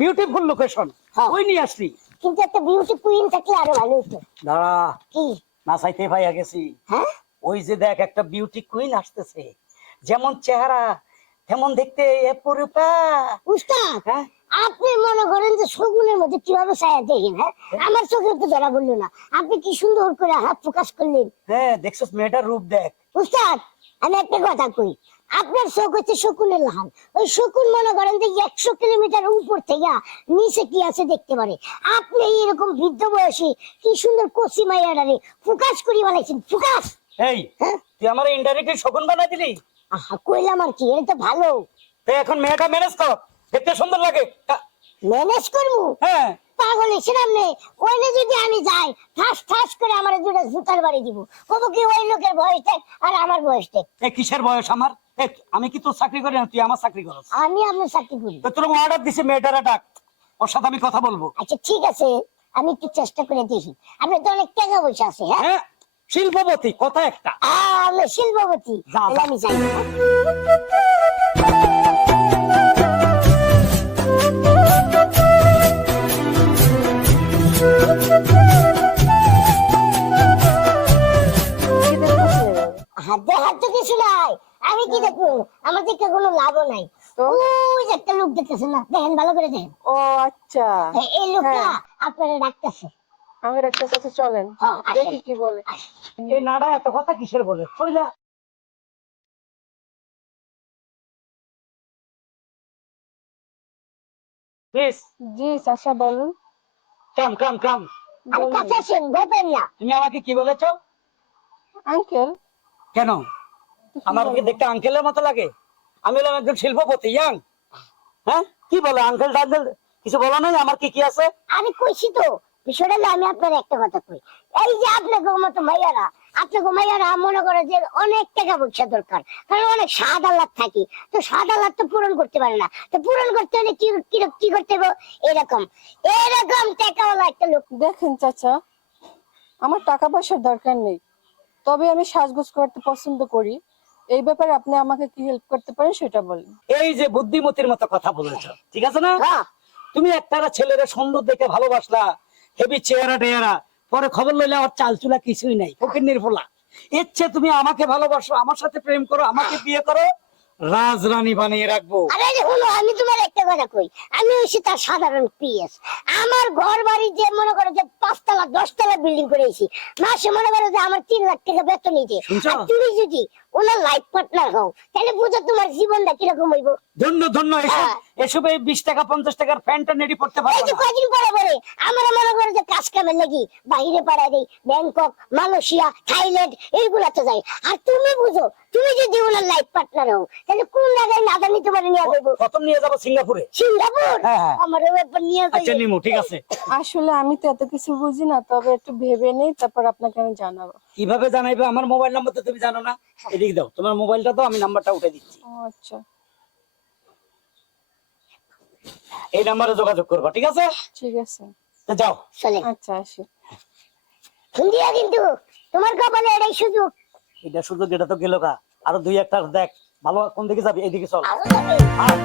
Beautiful location, ওই নিয়ে আসলি। কিন্তু একটা বিউটি কুইন থাকলে আরো ভালো হতো। দাঁড়া, কি না চাইতে ভাইয়া গেছি। হ্যাঁ, ওই যে দেখ একটা বিউটি কুইন আসতেছে, যেমন চেহারা তেমন দেখতে অপরূপা। উস্তাদ হ্যাঁ আপনি মনে করেন যে শগুনের মধ্যে কিভাবে ছায়া দেখেন? হ্যাঁ, আমার চোখে তো ধরা বললো না, আপনি কি সুন্দর করে হাত প্রকাশ করলেন। হ্যাঁ, দেখছস মেয়েটার রূপ দেখ। উস্তাদ আমি একটা কথা কই, আপনার চোখ হচ্ছে শকুনের লাহান, ওই শকুন মনে করেন যে 100 কিলোমিটার উপর থেকে নিচে কি আছে দেখতে পারে। আপনি এরকম বৃদ্ধ বয়সে কি সুন্দর কচি মাইয়াডারে ফোকাস করি বানাইছেন, ফোকাস। এই হ্যাঁ, তুই আমার ইনডাইরেক্টলি শকুন বানাই দিলি। আহা কইলাম আর কি, এটা তো ভালো। তো এখন মেয়েটা ম্যানেজ কর, দেখতে সুন্দর লাগে। ম্যানেজ করবো? হ্যাঁ, পাগল ছিলাম নে, ওইনে যদি আমি যাই ঠাস ঠাস করে আমার দুটো জুতার বাড়ি দিব, কব কি ওই লোকের বয়স দেখ আর আমার বয়স দেখ। এ কিসের বয়স আমার? আমি কি তোর চাকরি করি না, তুই আমার চাকরি করস? আমি আপনার চাকরি করি। তো তোর অর্ডার দিছে মেয়েটারা ডাক, ওর সাথে আমি কথা বলবো। আচ্ছা ঠিক আছে, আমি একটু চেষ্টা করে দেখি। আপনি তো অনেক টাকা পয়সা আছে। হ্যাঁ, হ্যাঁ, শিল্পপতি কথা একটা। আমি শিল্পপতি, যা, যা। আমি যাই। হাত দিয়ে হাত তো কিছু নাই, আমি কি দেখবো? আমার দেখতে কোনো লাভও নাই। ওই যে একটা লোক দেখতেছেন না, দেখেন ভালো করে দেখেন। ও আচ্ছা, এই লোকটা আপনারা ডাকতেছে। আমার একটা কাছে চলেন, হ্যাঁ, আসেন। দেখি কি বলে। এই নাড়া এত কথা কিসের বলে কইলা? প্লিজ জি চাচা বলুন। কাম কাম কাম। আরে বলুন। কাছে আসেন, বলবেন না। তুমি আমাকে কি বলেছো? আঙ্কেল কেন আমাকে দেখতে আঙ্কেলের মতো লাগে? আমি হলাম একজন শিল্পপতি, ইয়াং। হ্যাঁ, কি বলে আঙ্কেল টাঙ্কেল? কিছু বলা নাই, আমার কি কি আছে? আমি কইছি তো, বিষয়টা হলো আমি আপনার একটা কথা কই, এই যে আপনাকে মতো মাইয়ারা মনে করে যে অনেক টাকা পয়সা দরকার, কারণ অনেক স্বাদ আহ্লাদ থাকি, তো স্বাদ আহ্লাদ তো পূরণ করতে পারে না, তো পূরণ করতে হলে কি কি করতে হবে? এরকম এরকম টাকাওয়ালা একটা লোক। দেখেন চাচা, আমার টাকা পয়সার দরকার নেই, তবে আমি সাজগোজ করতে পছন্দ করি। এই ব্যাপারে আপনি আমাকে কি হেল্প করতে পারেন সেটা বলেন। এই যে বুদ্ধিমতির মতো কথা বলেছো, ঠিক আছে না? হ্যাঁ, তুমি একটা ছেলের সুন্দর দেখে ভালোবাসলা, হেভি চেহারা টেহারা, পরে খবর লইলে আমার চালচুলা কিছুই নাই, ফকির নির্ভোলা। ইচ্ছে তুমি আমাকে ভালোবাসো, আমার সাথে প্রেম করো, আমাকে বিয়ে করো, রাজরানী বানিয়ে রাখবো। আরে হলো আমি তোমার একটা কথা কই, আমি হইছি তার সাধারণ পিএস। আমার ঘর বাড়ি যে মনে করো যে 5 তলা 10 তলা বিল্ডিং করেছি, মাসে মনে করো যে আমার 3 লাখ টাকা বেতন নিতে। শুনছো? আর তুমি যদি ওনার লাইফ পার্টনার হও, তাহলে বুঝো তোমার জীবনটা কিরকম হইব। ধন্য ধন্য। এসব হ্যাঁ। এসব এই 20 টাকা 50 টাকার ফ্যানটা নেড়ি পড়তে এই পারবো যে না। কয়দিন পরে পরে আমরা মনে করো যে কাজ কামের লাগি বাইরে পাড়ায় দেই, ব্যাংকক, মালয়েশিয়া, থাইল্যান্ড এইগুলাতে যাই। আর তুমি বুঝো, তুমি যদি ওনার লাইফ পার্টনার হও, তাহলে কোন জায়গায় না জানি তোমার নিয়ে যাবো। প্রথম নিয়ে যাবো সিঙ্গাপুরে। সিঙ্গাপুর? হ্যাঁ, হ্যাঁ। আমার ব্যাপার নিয়ে আচ্ছা নিমু, ঠিক আছে। আসলে আমি তো এত কিছু বুঝি না, তবে একটু ভেবে নেই, তারপর আপনাকে আমি জানাবো। কিভাবে জানাইবে? আমার মোবাইল নাম্বার তো তুমি জানো না। এদিকে দাও, তোমার মোবাইলটা দাও, আমি নাম্বারটা উঠে দিচ্ছি। ও আচ্ছা এই নাম্বারে যোগাযোগ করবা, ঠিক আছে? ঠিক আছে। তো যাও। চলে আচ্ছা আসি। হিন্দিয়া, কিন্তু তোমার কপালে এটাই সুযোগ। এটা সুযোগ, এটা তো গেল গা। আরো দুই একটা দেখ, ভালো কোন দিকে যাবি, এইদিকে চল। আরো যাবে। আয়।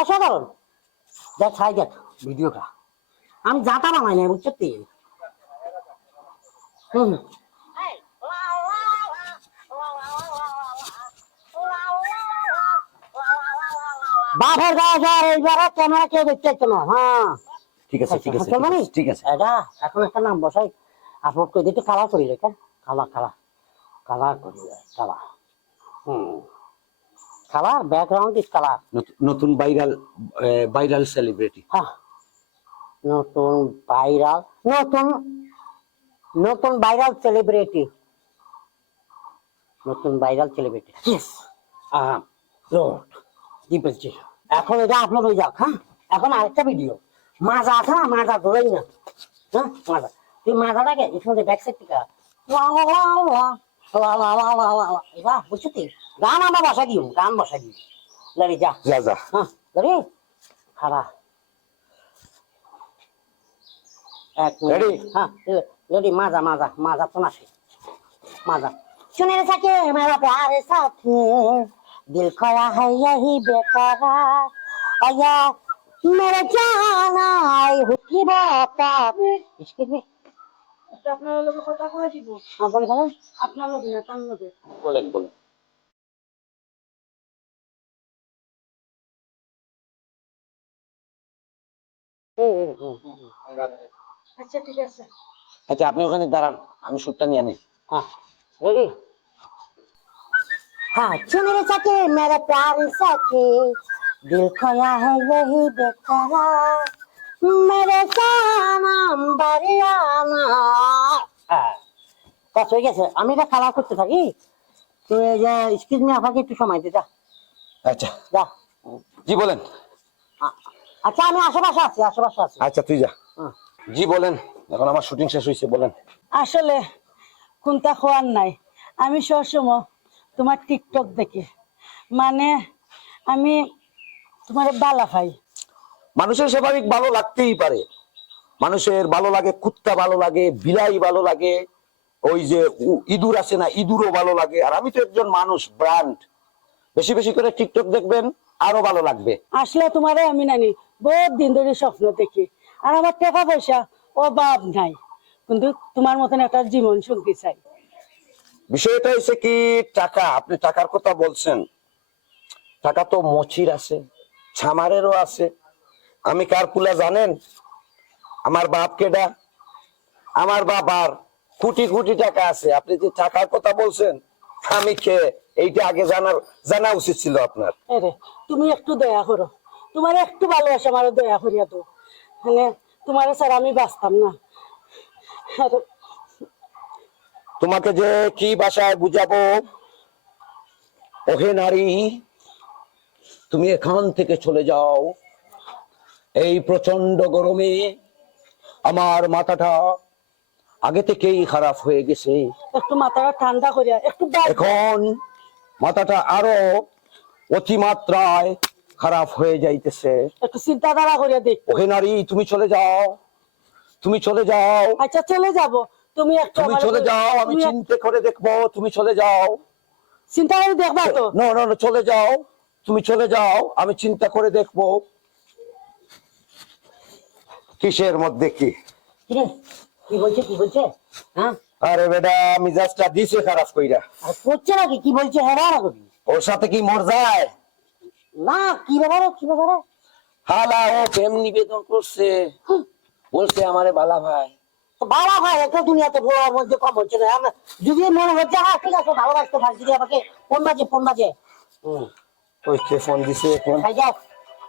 অসাধারণ। দেখ ছাই দেখ ভিডিওটা, আমি যাতা বানাই নাই বুঝছো তুই। হুম, বাপের গাছ আর এইবার ক্যামেরা কেউ দেখতে চাইতো না। হ্যাঁ ঠিক আছে, ঠিক আছে, আচ্ছা, মানে ঠিক আছে। এটা এখন একটা নাম বসাই, আপলোড করে দিতে, কালার করি রেখে, কালার কালার কালার করি, colour. Hmm, colour background is colour. নতুন ভাইরাল সেলিব্রিটি। হ্যাঁ, নতুন ভাইরাল, নতুন ভাইরাল সেলিব্রিটি, নতুন ভাইরাল সেলিব্রিটি। ইয়েস, লোড কি বলছি। এখন এটা আপলোড হয়ে যাক। হ্যাঁ, এখন আরেকটা ভিডিও, মাজা আছে না, মাজা ধরেই না। হ্যাঁ, মাজা, তুই মাজাটাকে এখানে ব্যাক সাইড থেকে বুঝছো তুই, গান আমরা বসা দিও, গান বসা দিও। লড়ি যা যা যা। হ্যাঁ, লড়ি খারাপ। এক মিনিট। Ready? হ্যাঁ রেডি। মাজা মাজা মাজা তো না মাজা सुने रे सके मेरा प्यार साथी दिल खोया है यही बेकरार आया मेरे जाना आई हूँ की बाता इसके में আপনার লোকের কথা কয়ে দিব बोले बोले আপনার লোক না তার লোকে বলেন বলেন। আচ্ছা ঠিক আছে আচ্ছা আপনি ওখানে দাঁড়ান, আমি শুটটা নিয়ে নিই। हाँ रेडी हाँ सुने रे सके मेरा प्यार साथी दिल खोया है यही बेकरार मेरे सनम बारियाना কাজ হয়ে গেছে। আমি এটা কালার করতে থাকি। তুই এই যে এক্সকিউজ মি আমাকে একটু সময় দে যা আচ্ছা যা। জি বলেন। আচ্ছা আমি আশেপাশে আছি আশেপাশে আছি। আচ্ছা তুই যা। হুম। জি বলেন, এখন আমার শুটিং শেষ হয়েছে, বলেন। আসলে কোনটা খোয়ার নাই আমি সবসময় তোমার টিকটক দেখি মানে আমি তোমার বালা ভাই মানুষের স্বাভাবিক ভালো লাগতেই পারে। মানুষের ভালো লাগে, কুত্তা ভালো লাগে, বিলাই ভালো লাগে, ওই যে ইঁদুর আছে না, ইঁদুরও ভালো লাগে। আর আমি তো একজন মানুষ, ব্র্যান্ড। বেশি বেশি করে টিকটক দেখবেন, আরো ভালো লাগবে। আসলে তোমারে আমি নানি বহুত দিন ধরে স্বপ্ন দেখি আর আমার টাকা পয়সা অভাব নাই কিন্তু তোমার মতন একটা জীবন সঙ্গী চাই বিষয়টা হচ্ছে কি, টাকা, আপনি টাকার কথা বলছেন। টাকা তো মচির আছে, ছামারেরও আছে। আমি কার কুলা জানেন? আমার বাপ কেডা? আমার বাবার কোটি কোটি টাকা আছে। আপনি যে টাকার কথা বলছেন, আমি কে এইটা আগে জানা উচিত ছিল আপনার। আরে তুমি একটু দয়া করো তোমার একটু ভালোবাসা আমার দয়া করিয়া তো মানে তোমার স্যার আমি বাঁচতাম না আরে তোমাকে যে কি ভাষায় বুঝাবো, ওহে নারী, তুমি এখান থেকে চলে যাও। এই প্রচন্ড গরমে আমার মাথাটা আগে থেকেই খারাপ হয়ে গেছে। একটু মাথাটা ঠান্ডা করিয়া একটু এখন মাথাটা আরো অতিমাত্রায় খারাপ হয়ে যাইতেছে। একটু চিন্তাধারা করিয়া দেখ ওহে নারী, তুমি চলে যাও, তুমি চলে যাও, আচ্ছা চলে যাব তুমি একটু তুমি আমার চলে উপর- যাও। আমি তুমি চিন্তা করে দেখবো, তুমি চলে যাও। চিন্তা করে দেখবা তো না না না, চলে যাও, তুমি চলে যাও, আমি চিন্তা করে দেখবো। কিসের মধ্যে কি? কিরে কি বলছে কি বলছে? হ্যাঁ আরে বেটা, মিজাজটা দিছে খারাপ কইরা। আর করছে নাকি কি বলছে? হেরা না করবি ওর সাথে কি মর যায়? না কি ব্যাপারে কি ব্যাপারে? হালা ও প্রেম নিবেদন করছে, বলছে আমারে বালা ভাই। তো বাবা ভাই একটা দুনিয়াতে বড় মধ্যে কম হচ্ছে না। আমরা যদি মনে হচ্ছে হ্যাঁ ঠিক আছে ভালোবাসতে পারছি, যদি আমাকে ফোন বাজে ওই কে ফোন দিছে এখন? খাই যাও।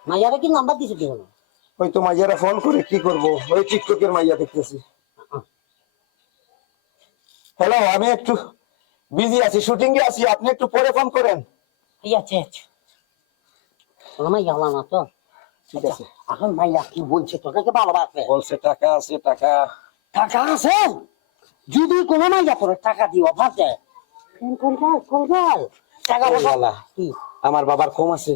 মাইয়ারে কি নাম্বার দিছে দিও না? ওই তো মাইয়ারা ফোন করে কি করব, ওই টিকটকের মাইয়া দেখতেছি। হ্যালো, আমি একটু বিজি আছি, শুটিং এ আছি, আপনি একটু পরে ফোন করেন। ঠিক আছে আচ্ছা মাইয়া হলো না তো ঠিক আছে। এখন মাইয়া কি বলছে তোকে কে ভালোবাসে? বলছে টাকা আছে, টাকা। টাকা আছে? যদি কোনো মাইয়া তোর টাকা দিয়ে অফার দেয় টাকা ওই পয়সা শালা, কি? আমার বাবার কম আছে।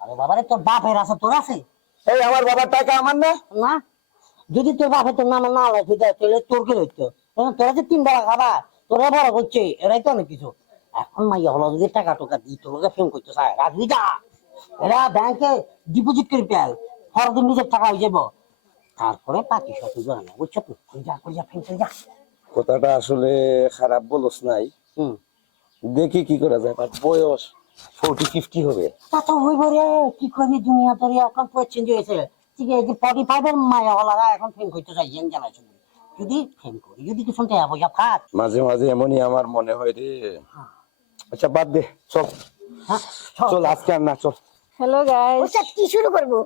আরে বাবারে তোর বাপের আছে তোর আছে এই আমার বাবার টাকা আমার না। না? যদি তোর বাপের তোর নামে না লেখে দেয় তাহলে তোর কি হইতো? তোরা যে 3 বেলা খাবা, তোরা বড় করছে, এরাই তো অনেক কিছু। এখন মাইয়া হলো যদি টাকা টোকা দিই তোর ফোন করতে চায় রাজবিটা, এরা ব্যাংকে ডিপোজিট করে পেল, পরদিন নিজের টাকা হয়ে যাবো, তারপরে বাকি সব জানে না, বুঝছো তো? কই যা ফেন যা। কথাটা আসলে খারাপ বলস নাই। হুম দেখি কি করা যায়। বাট বয়স 40-50 হবে। তা তো হইব রে, কি করবি দুনিয়া তোর এখন পুরো চেঞ্জ হয়েছে। ঠিক আছে 45 এর মায়া হলারা এখন ফেন করতে চাই ইয়াং জানাইছো। যদি ফেন করি যদি কিছু টাকা পয়সা খাত, মাঝে মাঝে এমনই আমার মনে হয় রে। আচ্ছা বাদ দে, চল হ্যাঁ চল, আজকে আর না, চল। হ্যালো গাইস ওস্তাদ কি শুরু করবো?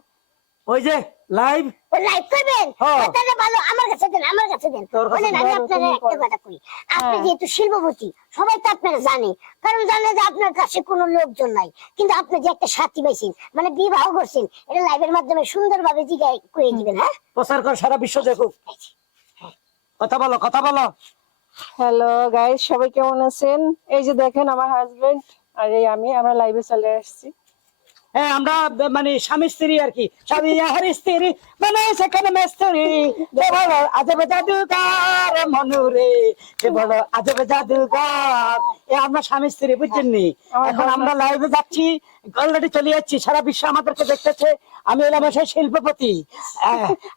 ওই যে লাইভ ও লাইভ করবেন? হ্যাঁ। তাহলে ভালো, আমার কাছে দেন, আমার কাছে দেন। তোর কাছে বলেন, আমি বলো, আপনাকে তুমি একটা করো। কথা কই। আপনি হ্যাঁ। যেহেতু শিল্পপতি, সবাই তো আপনারা জানে, কারণ জানে যে আপনার কাছে কোনো লোকজন নাই, কিন্তু আপনি যে একটা সাথী পাইছেন, মানে বিবাহ করছেন, এটা লাইভের মাধ্যমে সুন্দরভাবে জিজ্ঞাসা করে দিবেন। হ্যাঁ প্রচার কর, সারা বিশ্ব দেখুক। কথা বলো, কথা বলো। হ্যালো গাইস সবাই কেমন আছেন? এই যে দেখেন আমার হাজবেন্ড আর এই আমরা লাইভে চলে আসছি। হ্যাঁ আমরা মানে স্বামী স্ত্রী আর কি, স্বামী আর স্ত্রী মানে সেখানে মেস্ত্রি, সে বলো আজব জাদুকার মনুরে, সে বলো আজব জাদুকার। আমরা স্বামী স্ত্রী, বুঝছেন নি? এখন আমরা লাইভে যাচ্ছি, অলরেডি চলে যাচ্ছি, সারা বিশ্ব আমাদেরকে দেখতেছে। আমি এলাম সেই শিল্পপতি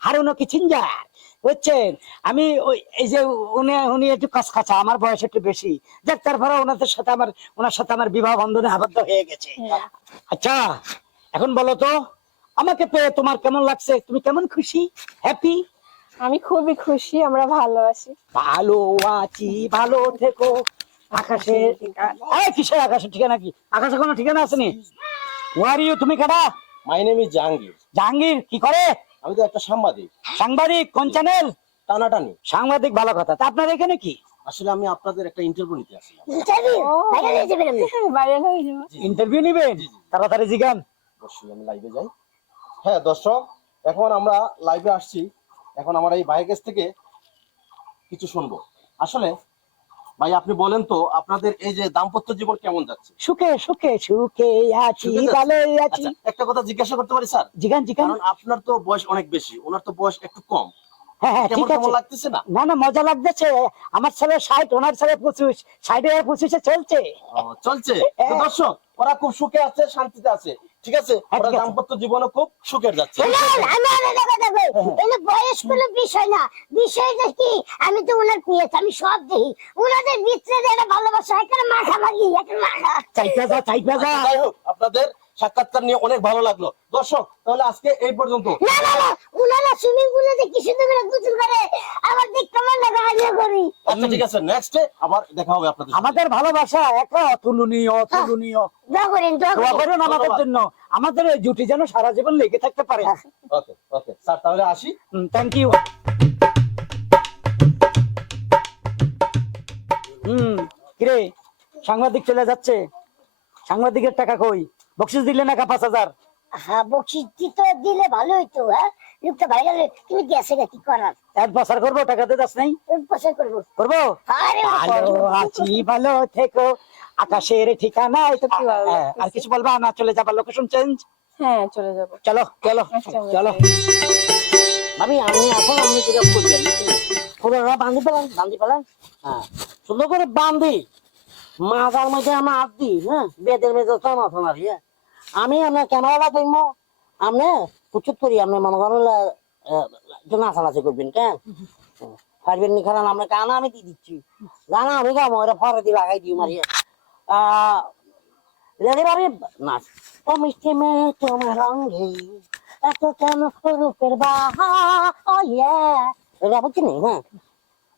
হারুনো কিচিঞ্জার, বুঝছেন? আমি ওই এই যে উনি উনি একটু কাছকাছা, আমার বয়স একটু বেশি, যাক তারপরে ওনার সাথে আমার বিবাহ বন্ধনে আবদ্ধ হয়ে গেছে। আচ্ছা এখন বলো তো, আমাকে পেয়ে তোমার কেমন লাগছে? তুমি কেমন খুশি, হ্যাপি? আমি খুবই খুশি, আমরা ভালো আছি। ভালো আছি, ভালো থেকো। আকাশের কিসের আকাশের ঠিকানা? কি আকাশে কোনো ঠিকানা আছে নি? ওয়ার ইউ, তুমি কাটা? My name is Jahangir. Jahangir কি করে? আমি তো একটা সাংবাদিক। সাংবাদিক? কোন চ্যানেল? টানাটানি। সাংবাদিক, ভালো কথা। তা আপনার এখানে কি? আসলে আমি আপনাদের একটা ইন্টারভিউ নিতে আসলাম। ইন্টারভিউ ভাইরাল হয়ে যাবেন আপনি। ভাইরাল হয়ে যাবো। ইন্টারভিউ নিবেন? তাড়াতাড়ি জিগান। অবশ্যই আমি লাইভে যাই। হ্যাঁ দর্শক, এখন আমরা লাইভে আসছি। এখন আমার এই ভাইয়ের কাছ থেকে কিছু শুনবো। আসলে ভাই আপনি বলেন তো, আপনাদের এই যে দাম্পত্য জীবন কেমন যাচ্ছে? সুখে সুখে সুখে আছি, সুখে যাচ্ছে? ভালোই আছি। আচ্ছা, একটা কথা জিজ্ঞাসা করতে পারি স্যার? জিগান জিগান। কারণ আপনার তো বয়স অনেক বেশি, ওনার তো বয়স একটু কম। হ্যাঁ হ্যাঁ কেমন ঠিক কেমন আছে। লাগতেছে না? না না, মজা লাগতেছে। আমার ছেলে 60, ওনার ছেলে 25, 60 আর 25 চলছে। চলছে তো দর্শক, ওরা খুব সুখে আছে, শান্তিতে আছে, ঠিক আছে? হ্যাঁ, ওরা ঠিক আছে। দাম্পত্য জীবনও খুব সুখের যাচ্ছে। না, আমি আলাদা কথা কই। এটা বয়স কোনো বিষয় না। বিষয়টা কি, আমি তো ওনার পিএস, আমি সব দেখি। ওনাদের ভিতরে যে একটা ভালোবাসা, একটা মাখামাখি, একটা মাখা। চাইপা যা, চাইপা যা। যাই হোক, আপনাদের সাক্ষাৎকার নিয়ে অনেক ভালো লাগলো। দর্শক তাহলে আজকে এই পর্যন্ত। না না না, ওনারা সুইমিং পুলে যে কি সুন্দর করে গোসল করে, আমার দেখতে মন লাগে, আমিও করি। আচ্ছা ঠিক আছে, নেক্সটে আবার দেখা হবে আপনাদের সাথে। আমাদের ভালোবাসা একা অতুলনীয়, অতুলনীয়। দোয়া করেন, দোয়া দোয়া করেন। করুন আমাদের জন্য, আমাদের এই জুটি যেন সারা জীবন লেগে থাকতে পারে। ওকে ওকে স্যার, তাহলে আসি। Thank you. কিরে, সাংবাদিক চলে যাচ্ছে, সাংবাদিকের টাকা কই? বকশিস দিলে না 5,000? হ্যাঁ, বকশিস তো দিলে ভালো হইতো। হ্যাঁ, লোকটা ভাইরাল তুমি গেছে কি করার? এক বছর করবো, টাকাতে দাস নাই? পছন্দ করবো। করবো। আরে ভালো আছি, ভালো থেকো, আকাশের ঠিকানা। আর কিছু বলবা না? চলে যাবা, লোকেশন চেঞ্জ? হ্যাঁ চলে যাবো। চলো চলো আচ্ছা, চলো। ভাবি আমি এখন আপনি যেটা করবেন, পুরোটা বান্ধি পেলাম, বান্ধি পেলাম। হ্যাঁ, সুন্দর করে বান্ধি মাথার মধ্যে আমরা হাত দিই। হ্যাঁ, বেদের মেজে চমাথন আর ইয়ে। আমি আপনার ক্যামেরাটা দেখবো, আপনি প্রচুর করি, আপনি মনে করেন নাচানাচি করবেন, কেন পারবেন নি? কারণ আপনার গানা আমি দিয়ে দিচ্ছি, গানা আমি গাবো, এটা ফরে দিয়ে লাগাই দিই মারিয়ে। রেডি ভাবি? নাচ। ও মিষ্টি মেয়ে তোমার রঙে এত কেন রূপের বাহার, ও ইয়ে, এটা বুঝছি নি? হ্যাঁ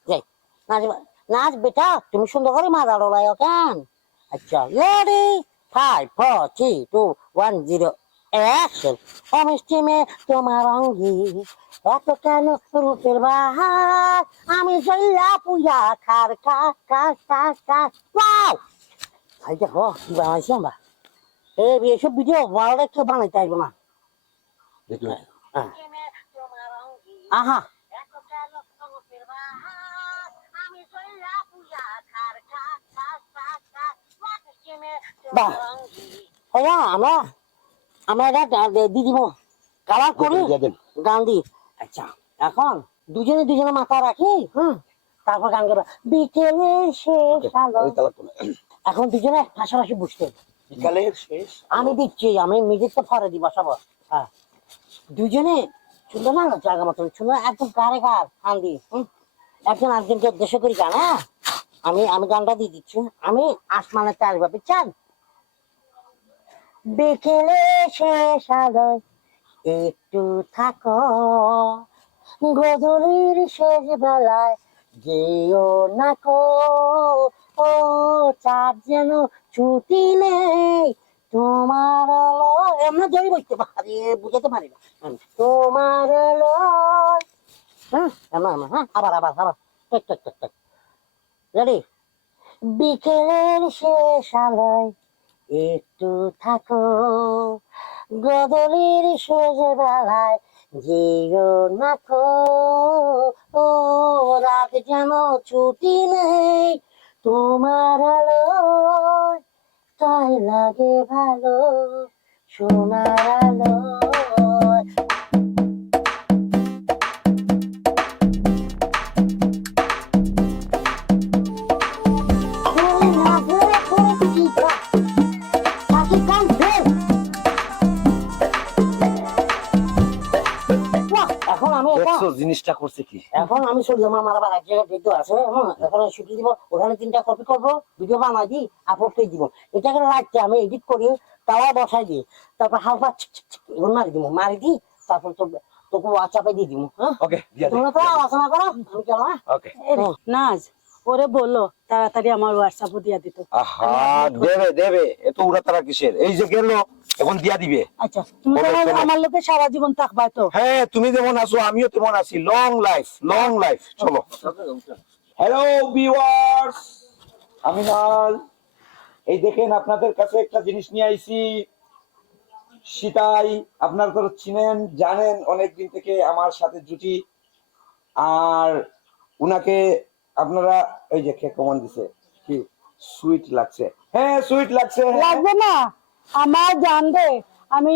যাই, নাচ নাচ বেটা, তুমি সুন্দর করে মাজা ডোলাই কেন? আচ্ছা রেডি, 5 4 3 2 1 0 অ্যাকশন। ও মিষ্টি মেয়ে তোমার অঙ্গি এত কেন রূপের বাহার, আমি জল্লা পুজা খার খা খা খা খা। ওয়াও, ভাই দেখো কি বানাইছি আমরা। এইসব ভিডিও ওয়ার্ল্ডে কেউ বানাইতে আসবো না। দেখলেন? হ্যাঁ। আহা, বাহ, ভাইয়া আমরা আমরা এটা দিয়ে দিব, কালার করি, দিয়ে দেন। গান দিই। আচ্ছা এখন দুজনে দুজনে মাথা রাখি, তারপর গান করবো বিকেলে শেষ আলো। ওই তালাক না। এখন দুজনে পাশাপাশি বসতে, বিকালের শেষ। আমি দিচ্ছি, আমি মিউজিক তো পরে দিব সব। হ্যাঁ, দুজনে সুন্দর না জায়গা মতো সুন্দর, একদম গানে গান গান দিই। একজন আরেকজনকে উদ্দেশ্য করি গান। হ্যাঁ, আমি আমি গানটা দিয়ে দিচ্ছি। আমি আসমানের তাল ভাবে চান, বিকেলে শেষ আলোয় একটু থাকো, গধূলির শেষ বেলায় যেও না কো, ও চাঁদ যেন ছুটি নেই তোমার আলোয়। আমরা জয় বলতে পারি, বুঝাতে পারি না। তোমার আলোয়। হ্যাঁ হ্যাঁ, আবার আবার আবার রেডি। বিকেলের শেষ আলোয় একটু থাকো, গদলির শেষ বেলায় যেও না কো, ও রাত যেন ছুটি নেই তোমার আলোয়, তাই লাগে ভালো সোনার আলো এখন আমি এটা দেখছো জিনিসটা করছে কি? এখন আমি চলে যাবো আমার আবার এক জায়গায় ভিডিও আছে, হ্যাঁ এখন ছুটি দিব, ওখানে 3টা কপি করবো, ভিডিও বানাই দিই, আপলোড করে দিব। এটাকে রাখতে আমি এডিট করি, তাওয়া বসাই দিই, তারপর হালকা এগুলো মারি দিব, মারি দিই, তারপর তোকে হোয়াটসঅ্যাপে দিয়ে দিব। হ্যাঁ ওকে, দিয়া দে। তোমরা তো আলোচনা করো, আমি চলো। হ্যাঁ ওকে। নাজ ওরে বললো তাড়াতাড়ি আমার হোয়াটসঅ্যাপও দিয়া দিত। আহা, দেবে দেবে, এত উড়াতারা কিসের? এই যে গেল, এখন দিয়া দিবে। আচ্ছা তুমি তো চলো। আমার লোকে সারা জীবন থাকবা তো? হ্যাঁ, তুমি যেমন আছো আমিও তেমন আছি। Long life, long life. চলো। হ্যালো ভিউয়ার্স, আমি নাল। এই দেখেন আপনাদের কাছে একটা জিনিস নিয়ে আইছি। সীতাই আপনারা তো চিনেন, জানেন, অনেকদিন থেকে আমার সাথে জুটি। আর উনাকে আপনারা এই যে খেয়ে কমান দিছে, কি সুইট লাগছে? হ্যাঁ সুইট লাগছে। লাগবে না, আমার জানবে আমি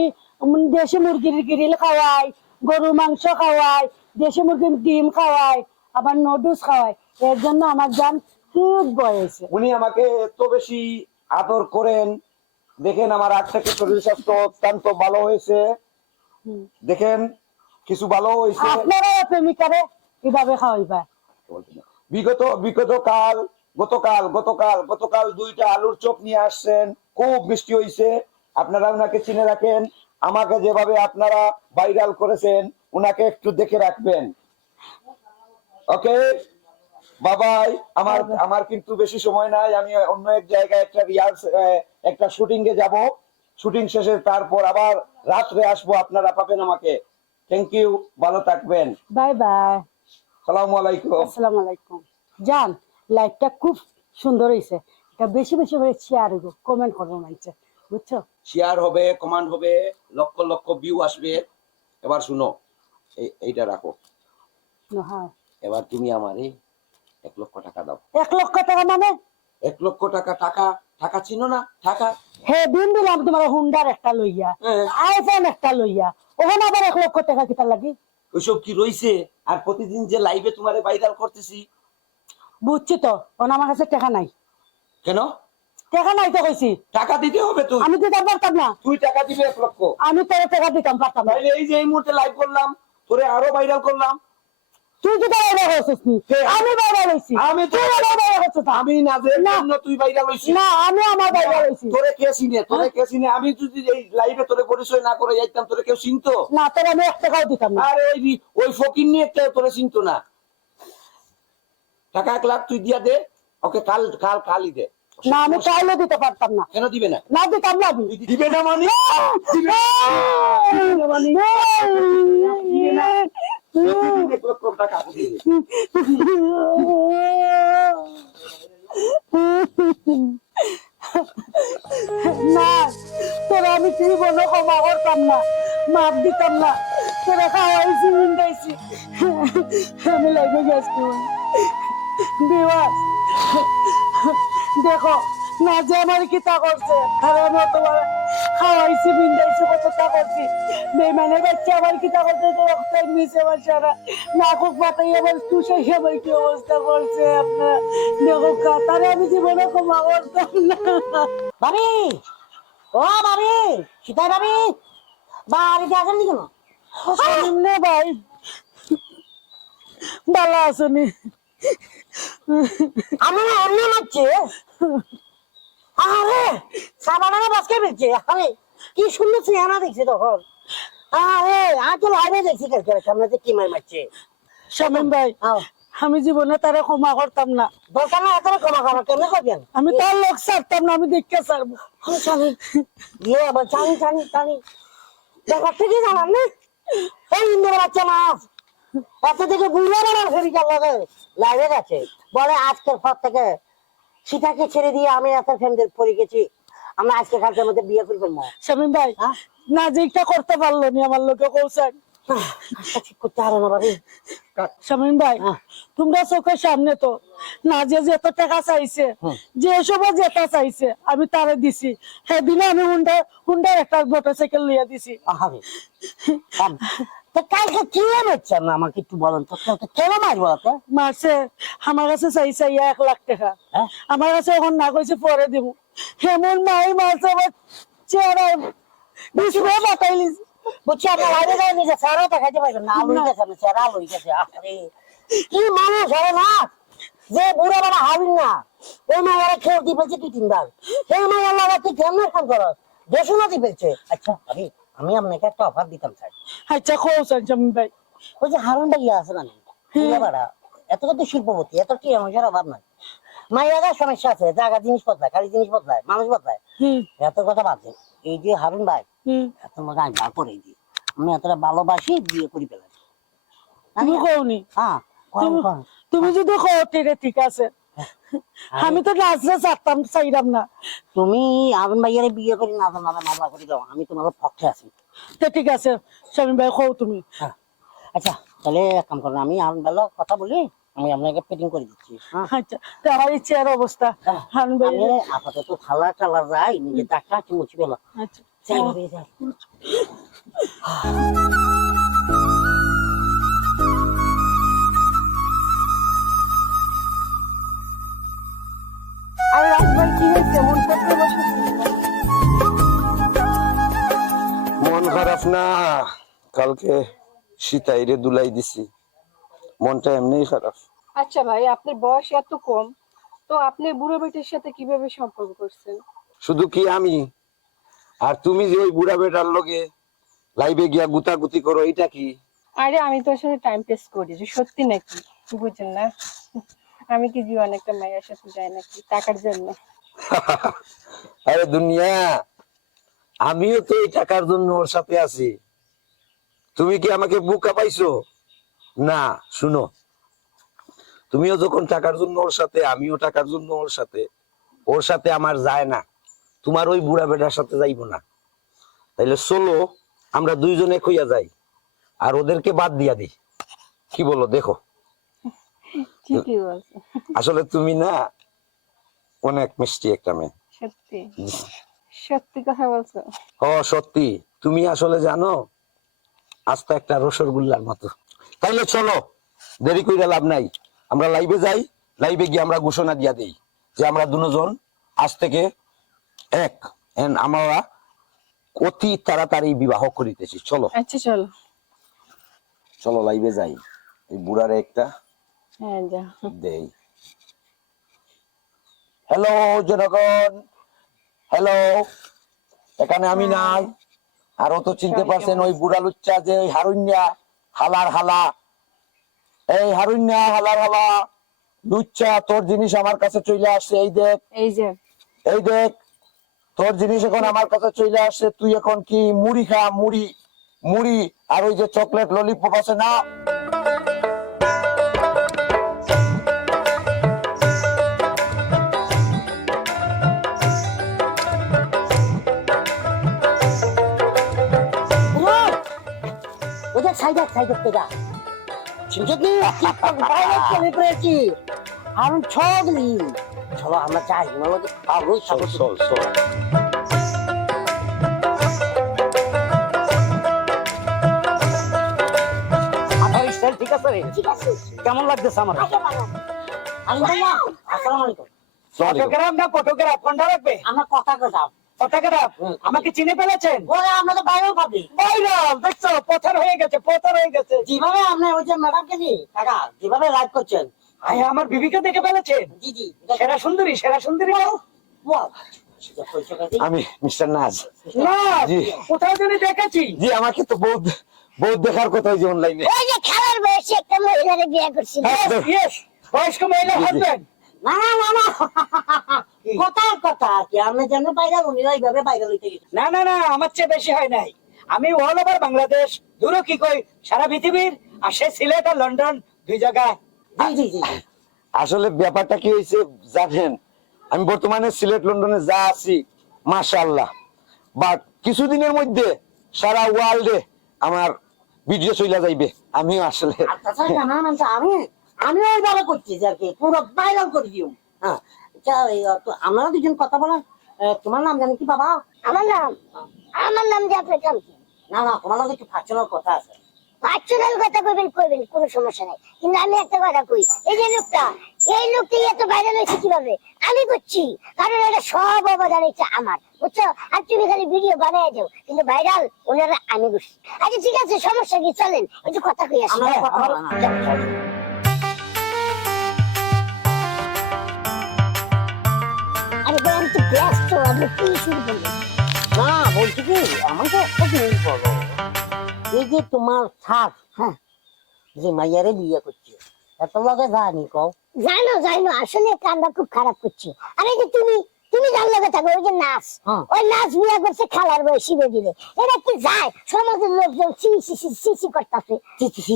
দেশি মুরগির গ্রিল খাওয়াই, গরু মাংস খাওয়াই, দেশি মুরগির ডিম খাওয়াই, আবার নুডলস খাওয়াই, এর জন্য আমার জান খুব বয়সে। উনি আমাকে এত বেশি আদর করেন। দেখেন আমার আগ থেকে শরীর স্বাস্থ্য অত্যন্ত ভালো হয়েছে। দেখেন কিছু ভালো হয়েছে। আপনারা প্রেমিকারে কিভাবে খাওয়াইবা? গতকাল 2টা আলুর চপ নিয়ে আসছেন, খুব মিষ্টি হয়েছে। আপনারা উনাকে চিনে রাখেন। আমাকে যেভাবে আপনারা ভাইরাল করেছেন, উনাকে একটু দেখে রাখবেন। ওকে বাবাই। আমার কিন্তু বেশি সময় নাই, আমি অন্য এক জায়গায় একটা শুটিং এ যাব। শুটিং শেষে তারপর আবার রাত্রে আসবো, আপনারা পাবেন আমাকে। থ্যাংক ইউ, ভালো থাকবেন। Bye bye. সালামু আলাইকুম। আসসালামু আলাইকুম। জান লাইভটা খুব সুন্দর হয়েছে, এটা বেশি বেশি করে শেয়ার হইব, কমেন্ট করবো মানছে, বুঝছো? শেয়ার হবে, কমান্ড হবে, লক্ষ লক্ষ ভিউ আসবে। এবার শুনো, এইটা রাখো। হ্যাঁ, এবার তুমি আমারে 1 লক্ষ টাকা দাও। 1 লক্ষ টাকা মানে? 1 লক্ষ টাকা, টাকা চিনো না? টাকা। হ্যাঁ দিন দিলাম তোমার হুন্ডার একটা লইয়া, হ্যাঁ। আইফোন একটা লইয়া, ওখানে আবার 1 লক্ষ টাকা কিতা লাগি? ওইসব কি রইছে? আর প্রতিদিন যে লাইভে তোমারে ভাইরাল করতেছি। বুঝছি তো, ওখানে আমার কাছে টাকা নাই। কেন? টাকা নাই তো কইছি। টাকা দিতে হবে তুই। আমি দিতে পারতাম না। তুই টাকা দিবি 1 লক্ষ। আমি তোর টাকা দিতাম পারতাম না। তাইলে এই যে এই মুহূর্তে লাইভ করলাম, তোরে আরো ভাইরাল করলাম। তুই কি তাই ভাইরাল হইছিস নি? আমি ভাইরাল হইছি। তুই ভাইরাল হইছিস। আমি নাজের জন্য তুই ভাইরাল হইছিস। না, আমি আমার ভাইরাল হইছি। তোরে কে চিনে? আমি যদি এই লাইভে তোরে পরিচয় না করে যাইতাম, তোরে কেউ চিনতো? না, তোর আমি 1 টাকাও দিতাম না। আরে ওই ফকির নিয়ে কেউ তোরে চিনতো না। টাকা 1 লাখ তুই দিয়া দে ওকে, কালই দে। না, আমি চাইলে দিতে পারতাম না। কেন দিবে না? না দিতাম না আমি। দিবে না মানে? প্রতিদিন 1 লক্ষ টাকা দিবে। না, তোরা আমি জীবনে ক্ষমা করতাম না, মাপ দিতাম না। তোরা খাওয়াইছি, মিন্দাইছি, আমি লাইফে গেছি। বিবাস দেখো না যে আমার কিতা করছে, কারণ তোমার খাওয়াইছি, মিন্দাইছি, কতটা করছি। বেমানের বাচ্চা আমার কিতা করছে, তো রক্ত নিচে আমার সারা নাকুক পাতাই আমার তুষে আমার কি অবস্থা করছে। আপনারা দেখো, তারে আমি জীবনে ক্ষমা করতাম না। ভাবি, ও ভাবি, সীতাই ভাবি, বাড়িতে আসেন নি কেন? নে ভাই, ভালো আসনি? আমি না অন্য মারছে। আরে সাবানানে বাসকে বেরছে। আরে কি সুন্দর চেহারা দেখছি তখন। আরে আজ তো লাইভে দেখছি কালকে সামনে যে কি মারছে। শামিম ভাই, আমি জীবনে তারে ক্ষমা করতাম না। দরকার না এত ক্ষমা করা, কেমনে করবেন? আমি তার লোক ছাড়তাম না, আমি দেখতে ছাড়বো। জানি ইয়ে আবার জানি দেখা থেকে জানান না এই ইন্দ্রের বাচ্চা মাছ এত থেকে বুঝে না ফেরিকার লাগে লাইভে গেছে, বলে আজকের পর থেকে সীতাকে ছেড়ে দিয়ে আমি এত ফ্রেন্ডদের পড়ে গেছি, আমরা আজকে কালকের মধ্যে বিয়ে করে ফেলবো। শামিম ভাই, না যেটা করতে পারলো নি আমার লোকে কৌশল। কাজটা ঠিক করতে পারে না বাড়ি। শামিম ভাই হ্যাঁ। তোমরা চোখের সামনে তো না যে যত টাকা চাইছে যে সব যেটা চাইছে আমি তারে দিছি সেদিনে আমি হুন্ডা একটা মোটরসাইকেল লিয়ে দিছি। আহারে তো কালকে কি হচ্ছে না আমাকে একটু বলেন তো, কেন মারবো ওকে? মারছে আমার কাছে চাইছে 1 লাখ টাকা, হ্যাঁ? আমার কাছে এখন না কইছে পরে দিব। এমন মাই মারছে আমার চেহারা বিছরে বাতাইলিস। বুঝছি আপনার বাইরে যায় নিজে স্যারও দেখাইতে পারবেন না, আলুই গেছে আপনি স্যার আলুই গেছে। আরে কি মানুষ হবে না যে বুড়া বাবা হাবিন না ওই মায়েরা খেয়ে দিয়ে ফেলছে 2-3 বার, সেই মায়ের লাগা তুই কেমন ফোন করো দেশও দিয়ে ফেলছে। আচ্ছা আমি আপনাকে একটা অফার দিতাম স্যার। আচ্ছা খোঁজ শামিম ভাই। ওই যে হারুন ভাইয়া আছে মানে বাড়া এত কত শিল্পপতি, এত কি মানুষের অভাব নাই। মায়েরা সমস্যা আছে, জায়গা জিনিস বদলায়, খালি জিনিস বদলায়, মানুষ বদলায়, এত কথা বাদ দেন। এই যে হারুন ভাই এত মজা আমি বার করে দিই, আমি এতটা ভালোবাসি বিয়ে করি পেলাম। তুমি কওনি? হ্যাঁ তুমি যদি কও ঠিক আছে, আমি তো নাচলে চাইলাম না। তুমি হারুন ভাইয়ারে বিয়ে করি না জানা মজা করে দাও, আমি তোমার পক্ষে আছি। তো ঠিক আছে শামিম ভাই কও তুমি। আচ্ছা তাহলে এক কাম করেন, আমি হারুন ভাইয়ের কথা বলি, আমি আপনাকে ফিটিং করে দিচ্ছি। হ্যাঁ আচ্ছা তো আমার ইচ্ছার অবস্থা হারুন ভাই। আমি আপাতত খালা টালা যাই, নিজে টাকা কি মুছি পেলাম। আচ্ছা যাই ভাবি, যাই। আর রাত ভাই কি হয়েছে মন করতে বসেছি? মন খারাপ না, কালকে সীতাইরে দুলাই দিছি, মনটা এমনিই খারাপ। আচ্ছা ভাই, আপনার বয়স এত কম, তো আপনি বুড়ো বেটির সাথে কিভাবে সম্পর্ক করছেন? শুধু কি আমি আর তুমি যে ওই বুড়া বেটার লগে লাইভে গিয়া গুতাগুতি করো, এটা কি? আরে আমি তো আসলে টাইম পাস করি, যে সত্যি নাকি বুঝছেন না? আমি কি জীবন একটা মায়ের সাথে যাই নাকি টাকার জন্য? আরে দুনিয়া, আমিও তো এই টাকার জন্য ওর সাথে আছি। তুমি কি আমাকে বোকা পাইছো? না, শুনো, তুমিও যখন টাকার জন্য ওর সাথে, আমিও টাকার জন্য ওর সাথে আমার যায় না, তোমার ওই বুড়া বেটার সাথে যাইবো না। তাইলে চলো আমরা দুইজনে কইয়া যাই আর ওদেরকে বাদ দিয়া দিই, কি বলো? দেখো ঠিকই বলছো। আসলে তুমি না অনেক মিষ্টি একটা মেয়ে। সত্যি সত্যি কথা বলছো। ও সত্যি, তুমি আসলে জানো আস্তে একটা রসগোল্লার মতো। তাইলে চলো, দেরি কইরা লাভ নাই, আমরা লাইভে যাই, লাইভে গিয়ে আমরা ঘোষণা দিয়া দেই যে আমরা দুজন আজ থেকে এক, আমরা অতি তাড়াতাড়ি বিবাহ করিতেছি। চলো আচ্ছা চলো। চলো লাইভে যাই, এই বুড়ারে একটা হ্যাঁ যা। দেই। হ্যালো জনগণ, হ্যালো, এখানে আমি নাই, আরো তো চিনতে পারছেন ওই বুড়া লুচ্চা যে ওই হারুন্যা হালার হালা, এই হারুন্যা হালার হালা লুচ্চা, তোর জিনিস আমার কাছে চলে আসছে, এই দেখ, এই যে এই দেখ, তোর জিনিস এখন আমার কাছে চলে আসছে, তুই এখন কি মুড়ি খা, মুড়ি মুড়ি আর ওই যে চকলেট ললিপপ আছে না, ওদের সাইড পেগা যদি TikTok viral celebrity Harun Chowdhury, চলো আমরা যাই, আমাদের ভালোই চল চল চল। আমার স্টাইল ঠিক আছে রে? ঠিক আছে কেমন লাগতেছে আমার? আচ্ছা ভালো। হারুন ভাইয়া আসসালামু আলাইকুম। ফটোগ্রাফ না ফটোগ্রাফ কোনটা রাখবে? আমার কথা কথা ফটোগ্রাফ। আমাকে চিনে ফেলেছেন? ওরা আমরা তো বাইরেও পাবি, ভাইরাল দেখছো, পথর হয়ে গেছে, পথর হয়ে গেছে। যেভাবে আপনি ওই যে ম্যাডামকে জি কাকা যেভাবে লাইভ করছেন, আয় আমার বিবিকে দেখে ফেলেছেন? জি জি সেরা সুন্দরী, সেরা সুন্দরী। ওয়াও, আমি মিস্টার নাজ। না জি। কোথাও যদি দেখেছি। জি, আমাকে তো বহুত বহুত দেখার কথা ওই যে অনলাইনে। ওই যে খেলার বয়সে একটা মহিলারে বিয়ে করছিল। ইয়েস, বয়স্ক মহিলা হাজবেন্ড। না না না না কথার কথা কি আপনি যেন বাইরে উনি এইভাবে বাইরে লইতে গেছে। না না না, আমার চেয়ে বেশি হয় নাই। আমি অল ওভার বাংলাদেশ, দূরও কি কই সারা পৃথিবীর, আর সে সিলেট আর লন্ডন, দুই জায়গায়। জি জি জি জি। আসলে ব্যাপারটা কি হয়েছে জানেন, আমি বর্তমানে সিলেট লন্ডনে যা আছি মাশাআল্লাহ, বাট কিছুদিনের মধ্যে সারা ওয়ার্ল্ডে আমার ভিডিও চলে যাইবে আমিও আসলে আচ্ছা না না আমি ওইভাবে করছি যে আর কি পুরো ভাইরাল করে দিও। হ্যাঁ আচ্ছা আপনারা দুজন কথা বলেন। তোমার নাম জানি কি বাবা? আমার নাম যে আপনার কাম কি? না না তোমার নাম একটু পার্সোনাল কথা আছে। পার্সোনাল কথা কইবেন কোনো সমস্যা নাই, কিন্তু আমি একটা কথা কই, এই যে লোকটা, এই লোকটা এত ভাইরাল হয়েছে কিভাবে? আমি করছি, কারণ এটা সব অবদান হচ্ছে আমার, বুঝছো? আর তুমি খালি ভিডিও বানায় যাও, কিন্তু ভাইরাল ওনারা আমি করছি। আচ্ছা ঠিক আছে, সমস্যা কি, চলেন একটু কথা কই আসি। আমরা কথা বলেন না। আরে ভাই আমি তো ব্যস্ত, আপনি কি শুরু করবেন? না বলছি কি আমাকে একটা জিনিস বলো, এই যে তোমার ছাড়, হ্যাঁ, যে মাইয়ারে বিয়ে করছে এত লগে জানি কও? জানো আসলে কান্না খুব খারাপ করছে। আরে যে তুমি জানলে কথা, ওই যে নাচ, হ্যাঁ। ওই নাচ বিয়ে করছে খালার বয়সী দিলে, এটা কি যায়? সমাজের লোকজন সি করতেছে।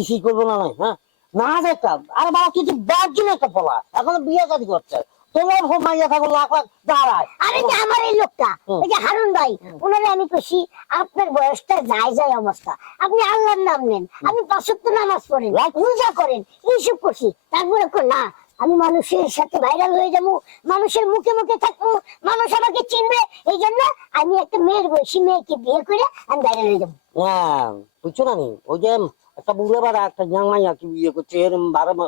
সি করবো না নাই, হ্যাঁ না দেখতাম। আরে বাবা কিছু বাদ একটা পোলা এখন বিয়ে শাদী করছে, তোমার খুব মাইয়া থাকো লাখ লাখ দাঁড়ায়। আরে যে আমার এই লোকটা, ওই যে হারুন ভাই, ওনারে আমি কইছি আপনার বয়সটা যায় অবস্থা, আপনি আল্লাহর নাম নেন, আপনি ৫ ওয়াক্ত নামাজ পড়েন, রোজা করেন, এইসব করছি। তারপরে না, আমি মানুষের সাথে ভাইরাল হয়ে যাবো, মানুষের মুখে মুখে থাকবো, মানুষ আমাকে চিনবে, এই জন্য আমি একটা মেয়ের বয়সী মেয়েকে বিয়ে করে আমি ভাইরাল হয়ে যাবো। হ্যাঁ বুঝছো না নি, ওই যে একটা বুড়ে বাড়া একটা ইয়াং মাইয়া কি বিয়ে করছে এরম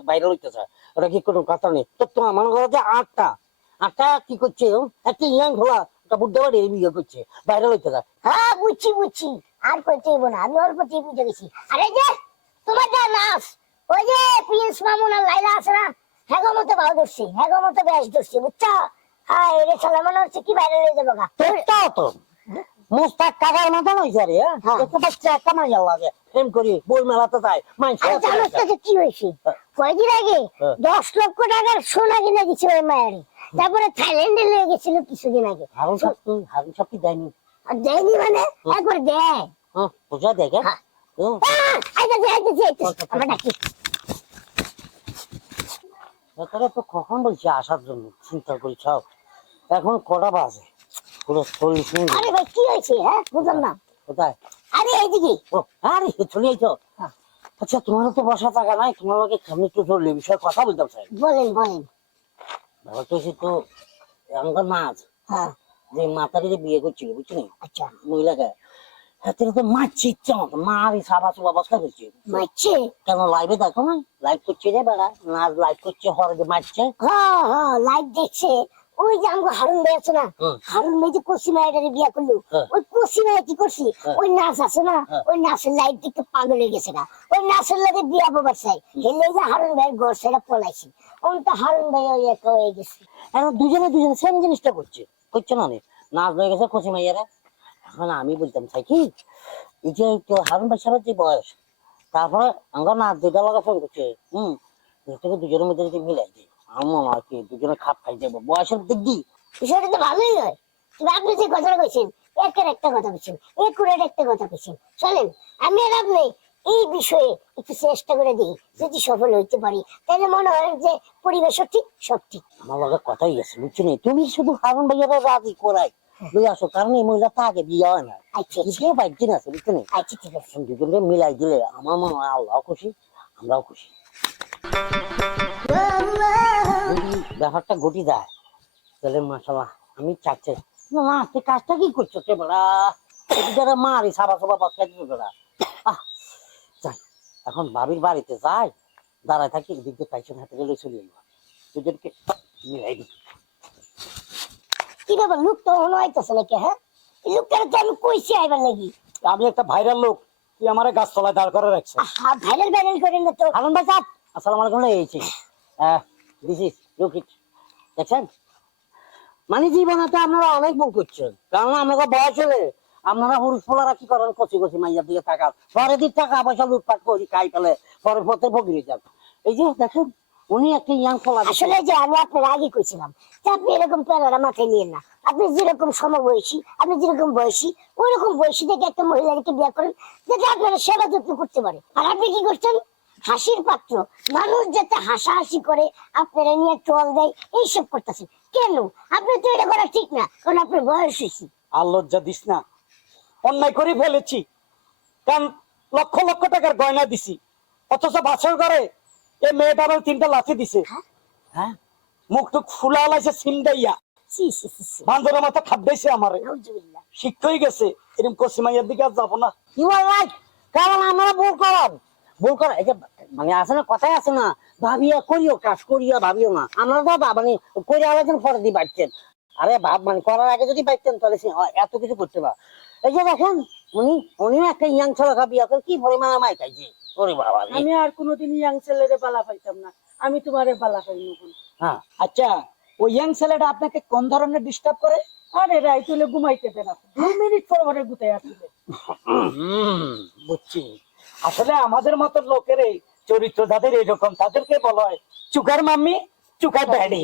বাইরে হইতেছে, ওটা কি কোনো কথা নেই। তো আমার ঘরে যে আটটা কি করছে, একটা ইয়াং খোলা একটা বুদ্ধে বাড়ি বিয়ে করছে বাইরে হইতেছে। হ্যাঁ বুঝছি, আর কইতে হইব না, আমি অল্প দিয়ে বুঝে গেছি। আরে যে তোমার যা নাচ, ওই যে প্রিন্স মামুন আর লাইলা আছে না, হ্যাগো মতো ভাও ধরছি, হ্যাগো মতো বেশ ধরছি, বুঝছো? হ্যাঁ এরে চলে মনে হচ্ছে কি বাইরে হয়ে যাবো গা। তোরটাও তো মুস্তাক কাকার মতন হয়েছে রে, একটা বাচ্চা একটা মাইয়া লাগে প্রেম করি বই মেলাতে যায় আর জানোস তো যে কি হয়েছে? কয়েকদিন আগে 10 লক্ষ টাকার সোনা কিনে দিচ্ছে ওই মায়ের, তারপরে থাইল্যান্ডে নিয়ে গেছিল কিছুদিন আগে। হারুন সত্যি দেয়নি? আর দেয়নি মানে একবার দেয়। হ্যাঁ বুঝা দেখে আমরা ডাকি। তোরা তো কখন বলছি আসার জন্য, চিন্তা করি সব এখন কটা বাজে পুরো শরীর শুনে। আরে ভাই কি হয়েছে? হ্যাঁ বুঝলাম না। কোথায়? আরে এইদিকে। ও আরে চলে আইছো। আচ্ছা তোমার তো বসা থাকা নাই, তোমার লোকে সামনে একটু চললে বিষয়ে কথা বলতাম স্যার। বলেন। ব্যাপার তো সে তো আমার মাছ, হ্যাঁ যে মাতারি বিয়ে করছিল বুঝছো নি আচ্ছা। মহিলাকে, হ্যাঁ তো মারছে ইচ্ছা মতো, মারি সাবা সুবা বস্তা করছে। মারছে? কেন লাইভে দেখো না, লাইভ করছে রে বেড়া, নাচ লাইভ করছে, হরে যে মারছে। হ্যাঁ লাইভ দেখছে। ওই যে আমাকে হারুন ভাই আছে না, হারুন ভাই যে কসি মায়ের বিয়া করলো, ওই কসি মায়ের কি করছি, ওই নাচ আছে না, ওই নাচের লাইভ দেখতে পাগল হয়ে গেছে না, ওই নাচের লাগে বিয়া বাবার চাই, হেলে যে হারুন ভাইয়ের ঘর সেটা পলাইছি। ওন তো হারুন ভাই ওই একা হয়ে গেছে। এখন দুজনে সেম জিনিসটা করছে না, নাচ হয়ে গেছে কসি মাইয়ারা। এখন আমি বলতাম চাই কি, এই যে হারুন ভাই সাহেবের যে বয়স, তারপরে আমার নাচ দুইটা লাগা ফোন করছে, দুজনের মধ্যে যদি মিলাই দিই আমার মনে হয় কি দুজনে খাপ খাই যাবো বয়সের দিক দিয়ে। বিষয়টা তো ভালোই হয়, কিন্তু আপনি যে কথাটা কইছেন একের একটা কথা কইছেন, একুরের একটা কথা কইছেন। চলেন আমি আর আপনি এই বিষয়ে একটু চেষ্টা করে দিই, যদি সফল হইতে পারি তাহলে মনে হয় যে পরিবেশও ঠিক সব ঠিক। আমার লগে কথাই আছে বুঝছো নি, তুমি শুধু হারুন ভাইয়ারা রাজি করাই লই আসো, কারণ এই মহিলা তো আগে বিয়ে হয় না। আচ্ছা কেউ বাইক আছে বুঝছো নি, আচ্ছা ঠিক আছে। দুজনকে মিলাই দিলে আমার মনে হয় আল্লাহ খুশি আমরাও খুশি। যদি ব্যাপারটা ঘটি যায় তাহলে মাশাআল্লাহ আমি চাচ্ছি না, তুই কাজটা কি করছো কে বলা, যারা মারি সাবা সাবা বাচ্চা দিত তোরা। যাই এখন ভাবির বাড়িতে যাই, দাঁড়ায় থাকি এদিকে টাইসন হাতে গেলে চলে এলো, দুজনকে মিলাই দিই। কি ব্যাপার, লোক তো মনে হইতেছে নাকি? হ্যাঁ এই লোকটার তো আমি কইছি আইবার নাকি। আমি একটা ভাইরাল লোক, তুই আমার গাছতলায় দাঁড় করে রাখছিস। ভাইরাল করেন না তো। হারুন ভাই সাহেব আসসালামু আলাইকুম, এইছি দিস ইজ লুকিট দেখছেন, মানে জীবনেতে আপনারা অনেক ভুল করছেন, কারণ আমাকে বয়স হলে আপনারা পুরুষ পোলারা কি করেন, কচি মাইয়ার দিকে তাকান, পরে দিক টাকা পয়সা লুটপাট করি খাই ফেলে, পরে পথে ভগিয়ে যান। এই যে দেখেন উনি একটা ইয়াং পোলা। আসলে যে আমি আপনার আগে কইছিলাম যে আপনি এরকম প্যারারা মাথায় নিয়েন না, আপনি যেরকম সমবয়সী, আপনি যেরকম বয়সী, ওইরকম বয়সী থেকে একটা মহিলাকে বিয়ে করেন যাতে আপনারা সেবা যত্ন করতে পারে। আর আপনি কি করছেন, হাসির পাত্র, মানুষ যাতে হাসাহাসি করে আপনারা নিয়ে টল দেয়, এইসব করতেছেন কেন? আপনি তো এটা করা ঠিক না, কারণ আপনার বয়স হয়েছে। আর লজ্জা দিস না, অন্যায় করে ফেলেছি, কারণ লক্ষ লক্ষ টাকার গয়না দিছি, অথচ বাসর ঘরে এই মেয়েটা আমার 3টা লাথি দিছে। হ্যাঁ, মুখ টুক ফুলা লাইছে সিমদাইয়া, সি সি সি সি বান্দরের মাথা খাদ্যাইছে আমারে। নাউজুবিল্লাহ। শিক্ষা হয়ে গেছে, এরকম কসিমাইয়ের দিকে আর যাবো না। ইউ আর রাইট, কারণ আমরা ভুল করাম, ভুল করা এই যে মানে আছে না, কথাই আছে না, ভাবিয়া করিও কাজ, করিয়া ভাবিও না। আমরা বাবা মানে করে আলোচনা পরে দিয়ে পারছেন, আরে ভাব মানে করার আগে যদি পাইতেন তাহলে এত কিছু করতে পার। এই যে দেখেন উনিও একটা ইয়াং ছেলেকে বিয়া করে কি পরিমাণ আমায় খাইছে, ওরে বাবা রে। আমি আর কোনোদিন ইয়াং ছেলেরে বালা পাইতাম না, আমি তোমারে বালা পাই না। হ্যাঁ, আচ্ছা, ওই ইয়াং ছেলেটা আপনাকে কোন ধরনের ডিস্টার্ব করে? আরে রাই তুলে ঘুমাইতে দেন, 2 মিনিট পর পরে গুতাই আসলে। বুঝছি। আসলে আমাদের মতো লোকের এই চরিত্র যাদের এরকম, তাদেরকে বলা হয় চুকার মাম্মি চুকার ড্যাডি।